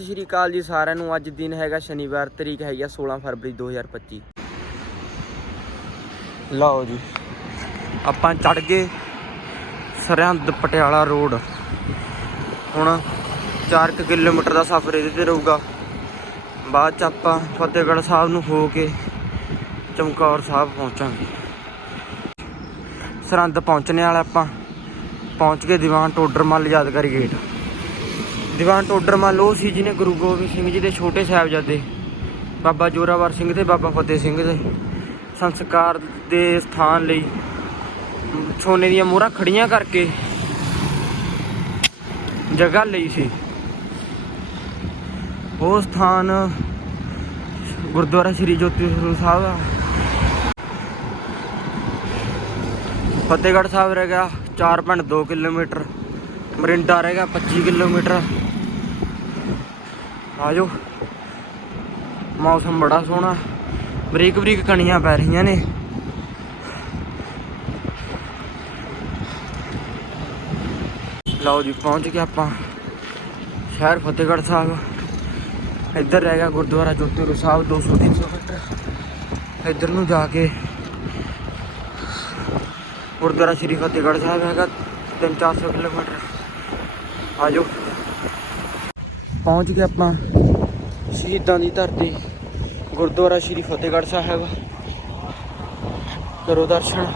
ਸਤਿ ਸ਼੍ਰੀ ਅਕਾਲ ਜੀ ਸਾਰਿਆਂ ਨੂੰ। ਅੱਜ ਦਿਨ ਹੈਗਾ ਸ਼ਨੀਵਾਰ, ਤਰੀਕ ਹੈਗੀ ਆ 16 ਫਰਵਰੀ 2025 ਲਓ ਜੀ, ਆਪਾਂ ਚੜ ਗਏ ਸਰਹੰਦ ਪਟਿਆਲਾ ਰੋਡ। ਹੁਣ 4 ਕਿਲੋਮੀਟਰ ਦਾ ਸਫ਼ਰ ਇਹਦੇ ਤੇ ਰਹੂਗਾ। ਬਾਅਦ ਚ ਆਪਾਂ ਫਤਿਹਗੜ੍ਹ ਸਾਹਿਬ ਨੂੰ ਹੋ ਕੇ ਚਮਕੌਰ ਸਾਹਿਬ ਪਹੁੰਚਾਂਗੇ। ਸਰਹੰਦ ਪਹੁੰਚਣੇ ਵਾਲਾ ਆਪਾਂ, ਪਹੁੰਚ ਗਏ ਦੀਵਾਨ ਟੋਡਰਮਲ ਯਾਦਗਾਰੀ ਗੇਟ। ਦੀਵਾਨ ਟੋਡਰ ਮੱਲ ਉਹ ਸੀ ਜਿਹਨੇ ਗੁਰੂ ਗੋਬਿੰਦ ਸਿੰਘ ਜੀ ਦੇ ਛੋਟੇ ਸਾਹਿਬਜ਼ਾਦੇ, ਬਾਬਾ ਜੋਰਾਵਰ ਸਿੰਘ ਤੇ ਬਾਬਾ ਫਤਿਹ ਸਿੰਘ ਦੇ ਸੰਸਕਾਰ ਦੇ ਸਥਾਨ ਲਈ ਸੋਨੇ ਦੀਆਂ ਮੋਹਰਾਂ ਖੜੀਆਂ ਕਰਕੇ ਜਗ੍ਹਾ ਲਈ ਸੀ। ਉਹ ਸਥਾਨ ਗੁਰਦੁਆਰਾ ਸ੍ਰੀ ਜੋਤੀ ਸਰੂਪ ਸਾਹਿਬ ਆ। ਫਤਿਹਗੜ੍ਹ ਸਾਹਿਬ ਰਹਿ ਗਿਆ 4.2 ਕਿਲੋਮੀਟਰ, ਮਰਿੰਡਾ ਰਹਿ ਗਿਆ 25 ਕਿਲੋਮੀਟਰ। ਆਜੋ। ਮੌਸਮ ਬੜਾ ਸੋਹਣਾ। ਬਰੀਕ ਬਰੀਕ ਕਣੀਆਂ ਪੈ ਰਹੀਆਂ ਨੇ। ਲਓ ਜੀ, ਪਹੁੰਚ ਗਏ ਆਪਾਂ। ਸ਼ਹਿਰ ਫਤਿਹਗੜ੍ਹ ਸਾਹਿਬ। ਇੱਧਰ ਰਹਿ ਗਿਆ ਗੁਰਦੁਆਰਾ ਜੋਤੀਰੂ ਸਾਹਿਬ 200 300 ਮੀਟਰ। ਇੱਧਰ ਨੂੰ ਜਾ ਕੇ ਗੁਰਦੁਆਰਾ ਸ਼੍ਰੀ ਫਤਿਹਗੜ੍ਹ ਸਾਹਿਬ ਹੈਗਾ 3-400 ਕਿਲੋਮੀਟਰ। ਆਜੋ। ਪਹੁੰਚ ਗਏ ਆਪਾਂ ਸ਼ਹੀਦਾਂ ਦੀ ਧਰਤੀ ਗੁਰਦੁਆਰਾ ਸ਼੍ਰੀ ਫਤਿਹਗੜ੍ਹ ਸਾਹਿਬ। ਕਰੋ ਦਰਸ਼ਨ।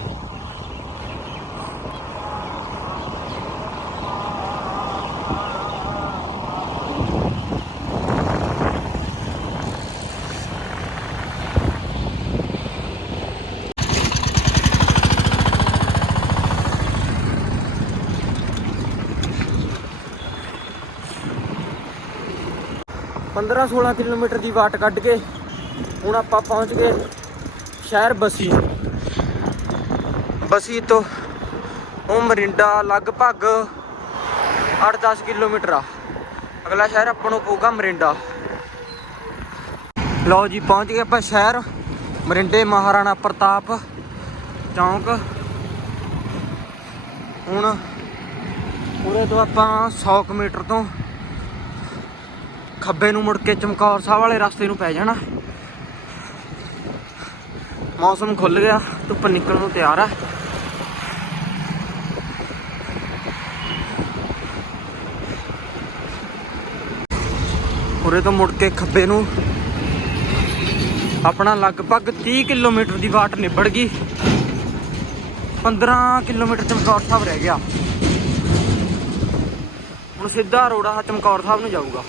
ਪੰਦਰਾਂ 16 ਕਿਲੋਮੀਟਰ ਦੀ ਵਾਟ ਕੱਢ ਕੇ ਹੁਣ ਆਪਾਂ ਪਹੁੰਚ ਗਏ ਸ਼ਹਿਰ ਬਸੀ। ਬਸੀ ਤੋਂ ਉਹ ਮਰਿੰਡਾ ਲਗਭਗ 8-10 ਕਿਲੋਮੀਟਰ ਆ। ਅਗਲਾ ਸ਼ਹਿਰ ਆਪਾਂ ਨੂੰ ਪਊਗਾ ਮਰਿੰਡਾ। ਲਓ ਜੀ, ਪਹੁੰਚ ਗਏ ਆਪਾਂ ਸ਼ਹਿਰ। ਮਰਿੰਡੇ ਮਹਾਰਾਣਾ ਪ੍ਰਤਾਪ ਚੌਂਕ। ਹੁਣ ਉਰੇ ਤੋਂ ਆਪਾਂ 100 ਕੁ ਮੀਟਰ ਤੋਂ ਖੱਬੇ ਨੂੰ ਮੁੜ ਕੇ ਚਮਕੌਰ ਸਾਹਿਬ ਵਾਲੇ ਰਸਤੇ ਨੂੰ ਪੈ ਜਾਣਾ। ਮੌਸਮ ਖੁੱਲ ਗਿਆ, ਧੁੱਪ ਨਿਕਲਣ ਨੂੰ ਤਿਆਰ ਆ। ਉਰੇ ਤੋਂ ਮੁੜ ਕੇ ਖੱਬੇ ਨੂੰ ਆਪਣਾ ਲਗਭਗ 30 ਕਿਲੋਮੀਟਰ ਦੀ ਵਾਟ ਨਿਬੜ ਗਈ। 15 ਕਿਲੋਮੀਟਰ ਚਮਕੌਰ ਸਾਹਿਬ ਰਹਿ ਗਿਆ। ਹੁਣ ਸਿੱਧਾ ਰੋਡ ਆ ਚਮਕੌਰ ਸਾਹਿਬ ਨੂੰ ਜਾਊਗਾ।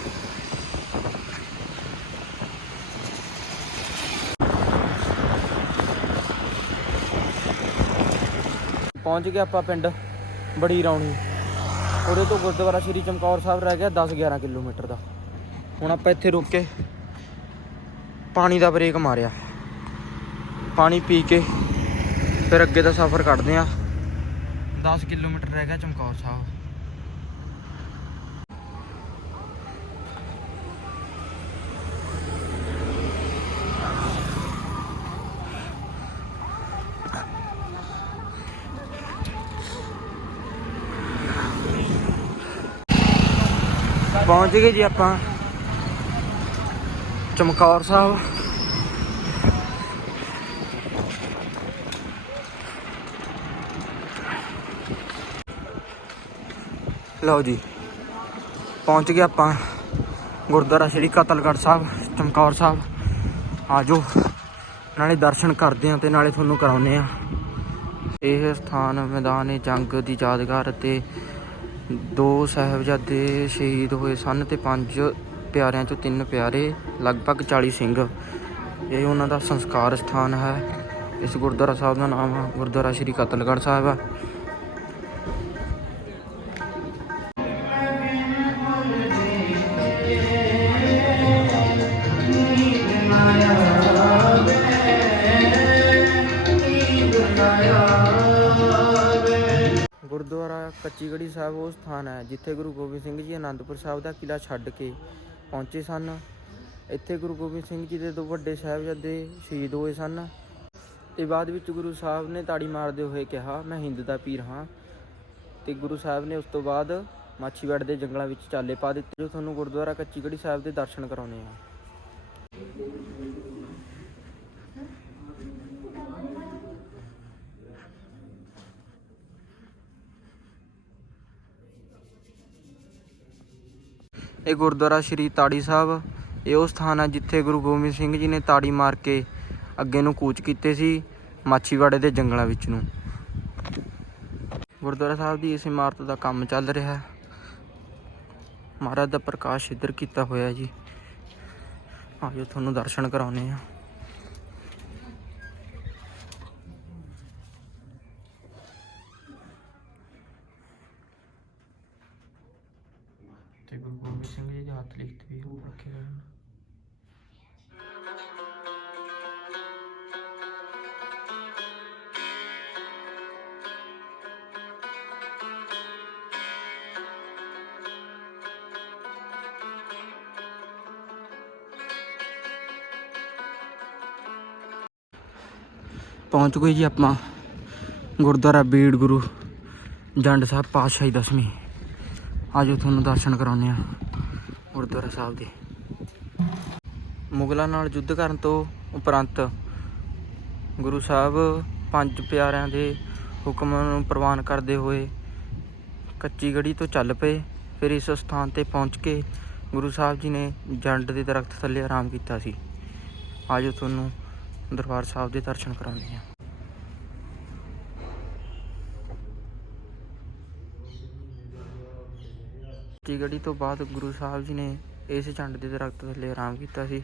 ਪਹੁੰਚ ਗਏ ਆਪਾਂ ਪਿੰਡ ਬੜੀ ਰੌਣੀ। ਉਹਦੇ ਤੋਂ ਗੁਰਦੁਆਰਾ ਸ਼੍ਰੀ ਚਮਕੌਰ ਸਾਹਿਬ ਰਹਿ ਗਿਆ 10 11 ਕਿਲੋਮੀਟਰ ਦਾ। ਹੁਣ ਆਪਾਂ ਇੱਥੇ ਰੁਕ ਕੇ ਪਾਣੀ ਦਾ ਬ੍ਰੇਕ ਮਾਰਿਆ। ਪਾਣੀ ਪੀ ਕੇ ਫਿਰ ਅੱਗੇ ਦਾ ਸਫ਼ਰ ਕੱਢਦੇ ਆ 10 ਕਿਲੋਮੀਟਰ ਰਹਿ ਗਿਆ ਚਮਕੌਰ ਸਾਹਿਬ। ਪਹੁੰਚ ਗਏ ਜੀ ਆਪਾਂ। ਚਮਕੌਰ ਸਾਹਿਬ। ਲਓ ਜੀ, ਪਹੁੰਚ ਗਏ ਆਪਾਂ ਗੁਰਦੁਆਰਾ ਸ਼੍ਰੀ ਕਤਲਗੜ੍ਹ ਸਾਹਿਬ, ਚਮਕੌਰ ਸਾਹਿਬ। ਆਜੋ, ਨਾਲੇ ਦਰਸ਼ਨ ਕਰਦੇ ਆਂ ਤੇ ਨਾਲੇ ਤੁਹਾਨੂੰ ਕਰਾਉਨੇ ਆ ਇਹ ਸਥਾਨ ਮੈਦਾਨ ਜੰਗ ਦੀ ਯਾਦਗਾਰ ਅਤੇ ਦੋ ਸਾਹਿਬਜ਼ਾਦੇ ਸ਼ਹੀਦ ਹੋਏ ਸਨ ਤੇ ਪੰਜ ਪਿਆਰਿਆਂ ਚੋਂ ਤਿੰਨ ਪਿਆਰੇ, ਲਗਭਗ 40 ਸਿੰਘ। ਇਹ ਉਹਨਾਂ ਦਾ ਸੰਸਕਾਰ ਸਥਾਨ ਹੈ। ਇਸ ਗੁਰਦੁਆਰਾ ਸਾਹਿਬ ਦਾ ਨਾਮ ਹੈ ਗੁਰਦੁਆਰਾ ਸ਼੍ਰੀ ਕਤਲਗੜ੍ਹ ਸਾਹਿਬ ਹੈ ਗੁਰਦੁਆਰਾ ਸਾਹਿਬ ਉਹ ਸਥਾਨ ਹੈ, ਜਿੱਥੇ ਗੁਰੂ ਗੋਬਿੰਦ ਸਿੰਘ ਜੀ ਅਨੰਦਪੁਰ ਸਾਹਿਬ ਦਾ ਕਿਲਾ ਛੱਡ ਕੇ ਪਹੁੰਚੇ ਸਨ। ਇੱਥੇ ਗੁਰੂ ਗੋਬਿੰਦ ਸਿੰਘ ਜੀ ਦੇ ਦੋ ਵੱਡੇ ਸਾਹਿਬਜ਼ਾਦੇ ਸ਼ਹੀਦ ਹੋਏ ਸਨ ਤੇ ਬਾਅਦ ਵਿੱਚ ਗੁਰੂ ਸਾਹਿਬ ਨੇ ਤਾੜੀ ਮਾਰਦੇ ਹੋਏ ਕਿਹਾ, ਮੈਂ ਹਿੰਦ ਦਾ ਪੀਰ ਹਾਂ। ਤੇ ਗੁਰੂ ਸਾਹਿਬ ਨੇ ਉਸ ਤੋਂ ਬਾਅਦ ਮਾਛੀਵਾੜ ਦੇ ਜੰਗਲਾਂ ਵਿੱਚ ਚਾਲੇ ਪਾ ਦਿੱਤੇ, ਜੋ ਤੁਹਾਨੂੰ ਗੁਰਦੁਆਰਾ ਕੱਚੀ ਸਾਹਿਬ ਦੇ ਦਰਸ਼ਨ ਕਰਾਉਣੇ ਆ। ਇਹ ਗੁਰਦੁਆਰਾ ਸ਼੍ਰੀ ਤਾੜੀ ਸਾਹਿਬ। ਇਹ ਉਹ ਸਥਾਨ ਹੈ ਜਿੱਥੇ ਗੁਰੂ ਗੋਬਿੰਦ ਸਿੰਘ ਜੀ ਨੇ ਤਾੜੀ ਮਾਰ ਕੇ ਅੱਗੇ ਨੂੰ ਕੂਚ ਕੀਤੇ ਸੀ ਮਾਛੀਵਾੜੇ ਦੇ ਜੰਗਲਾਂ ਵਿੱਚ ਨੂੰ। ਗੁਰਦੁਆਰਾ ਸਾਹਿਬ ਦੀ ਇਸ ਇਮਾਰਤ ਦਾ ਕੰਮ ਚੱਲ ਰਿਹਾ ਹੈ। ਮਹਾਰਾਜ ਦਾ ਪ੍ਰਕਾਸ਼ ਇੱਧਰ ਕੀਤਾ ਹੋਇਆ ਜੀ। ਆਜੋ ਤੁਹਾਨੂੰ ਦਰਸ਼ਨ ਕਰਾਉਨੇ ਆ ਪਹੁੰਚ ਗਏ ਜੀ ਆਪਾਂ ਗੁਰਦੁਆਰਾ ਬੀੜ ਗੁਰੂ ਜੰਡ ਸਾਹਿਬ ਪਾਤਸ਼ਾਹੀ ਦਸਵੀਂ। ਆਜੋ ਤੁਹਾਨੂੰ ਦਰਸ਼ਨ ਕਰਾਉਂਦੇ ਆ ਗੁਰਦੁਆਰਾ ਸਾਹਿਬ ਦੇ। ਮੁਗਲਾਂ ਨਾਲ ਯੁੱਧ ਕਰਨ ਤੋਂ ਉਪਰੰਤ ਗੁਰੂ ਸਾਹਿਬ ਪੰਜ ਪਿਆਰਿਆਂ ਦੇ ਹੁਕਮ ਨੂੰ ਪ੍ਰਵਾਨ ਕਰਦੇ ਹੋਏ ਕੱਚੀ ਗੜੀ ਤੋਂ ਚੱਲ ਪਏ, ਫਿਰ ਇਸ ਸਥਾਨ ਤੇ ਪਹੁੰਚ ਕੇ ਗੁਰੂ ਸਾਹਿਬ ਜੀ ਨੇ ਜੰਡ ਦੇ ਦਰਖਤ ਥੱਲੇ ਆਰਾਮ ਕੀਤਾ ਸੀ। ਆਜੋ ਤੁਹਾਨੂੰ ਦਰਬਾਰ ਸਾਹਿਬ ਦੇ ਦਰਸ਼ਨ ਕਰਾਉਂਦੇ ਆ ਕੱਚੀ ਤੋਂ ਬਾਅਦ ਗੁਰੂ ਸਾਹਿਬ ਜੀ ਨੇ ਇਸ ਝੰਡ ਦੇ ਦਰਖਤ ਥੱਲੇ ਆਰਾਮ ਕੀਤਾ ਸੀ।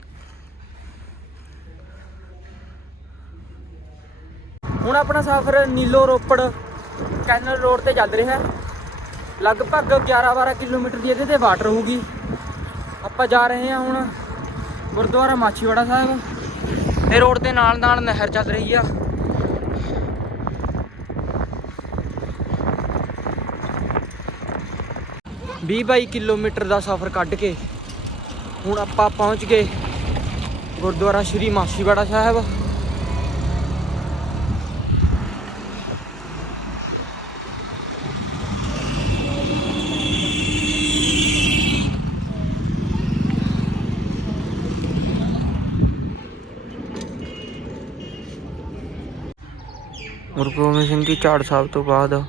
ਹੁਣ ਆਪਣਾ ਸਫ਼ਰ ਨੀਲੋ ਰੋਪੜ ਕੈਨਲ ਰੋਡ ਤੇ ਚੱਲ ਰਿਹਾ ਹੈ। ਲਗਭਗ 11-12 ਕਿਲੋਮੀਟਰ ਦੀ ਇਹਦੇ ਤੇ ਵਾਟਰ ਹੋਊਗੀ। ਆਪਾਂ ਜਾ ਰਹੇ ਹਾਂ ਹੁਣ ਗੁਰਦੁਆਰਾ ਮਾਛੀਵਾੜਾ ਸਾਹਿਬ। ਇਹ ਰੋਡ ਦੇ ਨਾਲ ਨਾਲ ਨਹਿਰ ਚੱਲ ਰਹੀ ਆ। ਵੀਹ ਬਾਈ ਕਿਲੋਮੀਟਰ ਦਾ ਸਫ਼ਰ ਕੱਢ ਕੇ ਹੁਣ ਆਪਾਂ ਪਹੁੰਚ ਗਏ ਗੁਰਦੁਆਰਾ ਸ਼੍ਰੀ ਮਾਸੀਵਾੜਾ ਸਾਹਿਬ। ਗੁਰੂ ਗੋਬਿੰਦ ਸਿੰਘ ਜੀ, ਝਾੜ ਸਾਹਿਬ ਤੋਂ ਬਾਅਦ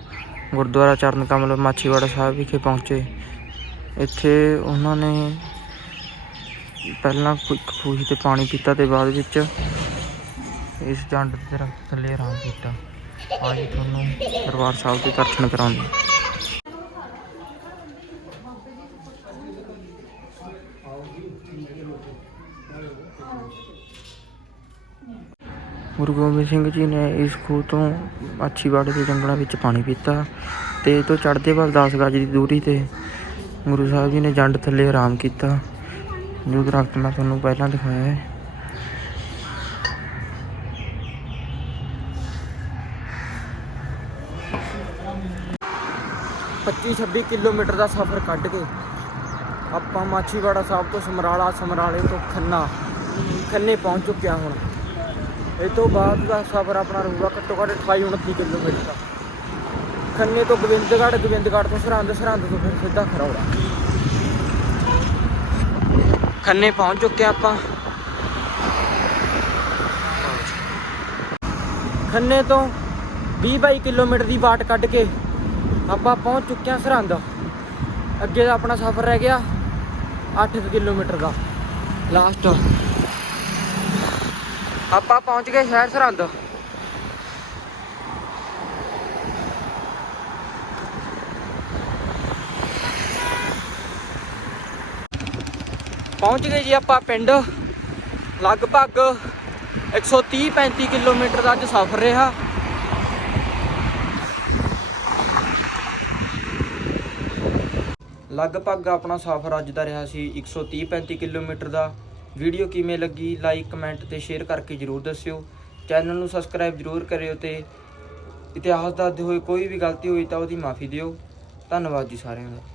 ਗੁਰਦੁਆਰਾ ਚਰਨ ਕਮਲ ਮਾਛੀਵਾੜਾ ਸਾਹਿਬ ਵਿਖੇ ਪਹੁੰਚੇ। ਇੱਥੇ ਉਹਨਾਂ ਨੇ ਪਹਿਲਾਂ ਕੁ- ਇੱਕ ਖੂਹੀ ਤੇ ਪਾਣੀ ਪੀਤਾ ਤੇ ਬਾਅਦ ਵਿੱਚ ਇਸ ਜੰਡ ਦੇ ਦਰਖਤ ਥੱਲੇ ਆਰਾਮ ਕੀਤਾ। ਅੱਜ ਤੁਹਾਨੂੰ ਦਰਬਾਰ ਸਾਹਿਬ ਦੇ ਦਰਸ਼ਨ ਕਰਾਉਂਦੇ ਗੁਰੂ ਗੋਬਿੰਦ ਸਿੰਘ ਜੀ ਨੇ ਇਸ ਖੂਹ ਤੋਂ ਮਾਛੀਵਾੜੇ ਦੇ ਜੰਗਲਾਂ ਵਿੱਚ ਪਾਣੀ ਪੀਤਾ ਤੇ ਇਹ ਤੋਂ ਚੜ੍ਹਦੇ ਵੱਲ 10 ਗਜ ਦੀ ਦੂਰੀ ਤੇ ਗੁਰੂ ਸਾਹਿਬ ਜੀ ਨੇ ਜੰਡ ਥੱਲੇ ਆਰਾਮ ਕੀਤਾ। ਜੋ ਦਰਖਤ ਮੈਂ ਤੁਹਾਨੂੰ ਪਹਿਲਾਂ ਦਿਖਾਇਆ ਹੈ। ਪੱਚੀ 26 ਕਿਲੋਮੀਟਰ ਦਾ ਸਫ਼ਰ ਕੱਢ ਕੇ ਆਪਾਂ ਮਾਛੀਵਾੜਾ ਸਾਹਿਬ ਤੋਂ ਸਮਰਾਲਾ, ਸਮਰਾਲੇ ਤੋਂ ਖੰਨਾ, ਖੰਨੇ ਪਹੁੰਚ ਚੁੱਕਿਆ ਹੁਣ। ਇਹ ਤੋਂ ਬਾਅਦ ਦਾ ਸਫ਼ਰ ਆਪਣਾ ਰਹੂਗਾ ਘੱਟੋ ਘੱਟ 28 29 ਕਿਲੋਮੀਟਰ ਦਾ। ਖੰਨੇ ਤੋਂ ਗੋਬਿੰਦਗੜ੍ਹ ਗੋਬਿੰਦਗੜ੍ਹ ਤੋਂ ਸਰਹੰਦ ਸਰਹੰਦ ਤੋਂ ਫਿਰ ਸਿੱਧਾ ਖਰੌੜਾ। ਖੰਨੇ ਪਹੁੰਚ ਚੁੱਕੇ ਹਾਂ ਆਪਾਂ। ਖੰਨੇ ਤੋਂ 20 22 ਕਿਲੋਮੀਟਰ ਦੀ ਵਾਟ ਕੱਢ ਕੇ ਆਪਾਂ ਪਹੁੰਚ ਚੁੱਕੇ ਹਾਂ ਸਰਹੰਦ। ਅੱਗੇ ਦਾ ਆਪਣਾ ਸਫ਼ਰ ਰਹਿ ਗਿਆ 8 ਕਿਲੋਮੀਟਰ ਦਾ। ਲਾਸਟ ਆਪਾਂ ਪਹੁੰਚ ਗਏ ਸ਼ਹਿਰ ਸਰਹੰਦ। ਪਹੁੰਚ ਗਏ ਜੀ ਆਪਾਂ ਪਿੰਡ। ਲਗਭਗ 130 35 ਕਿਲੋਮੀਟਰ ਦਾ ਅੱਜ ਸਫ਼ਰ ਰਿਹਾ। ਲਗਭਗ ਆਪਣਾ ਸਫ਼ਰ ਅੱਜ ਦਾ ਰਿਹਾ ਸੀ 130 35 ਕਿਲੋਮੀਟਰ ਦਾ। ਵੀਡੀਓ ਕਿਵੇਂ ਲੱਗੀ ਲਾਈਕ ਕਮੈਂਟ ਤੇ ਸ਼ੇਅਰ ਕਰਕੇ ਜਰੂਰ ਦੱਸਿਓ। ਚੈਨਲ ਨੂੰ ਸਬਸਕ੍ਰਾਈਬ ਜਰੂਰ ਕਰਿਓ ਤੇ ਇਤਿਹਾਸ ਦੱਸਦੇ ਹੋਏ ਕੋਈ ਵੀ ਗਲਤੀ ਹੋਈ ਤਾਂ ਉਹਦੀ ਮਾਫੀ ਦਿਓ। ਧੰਨਵਾਦ ਜੀ ਸਾਰਿਆਂ ਦਾ।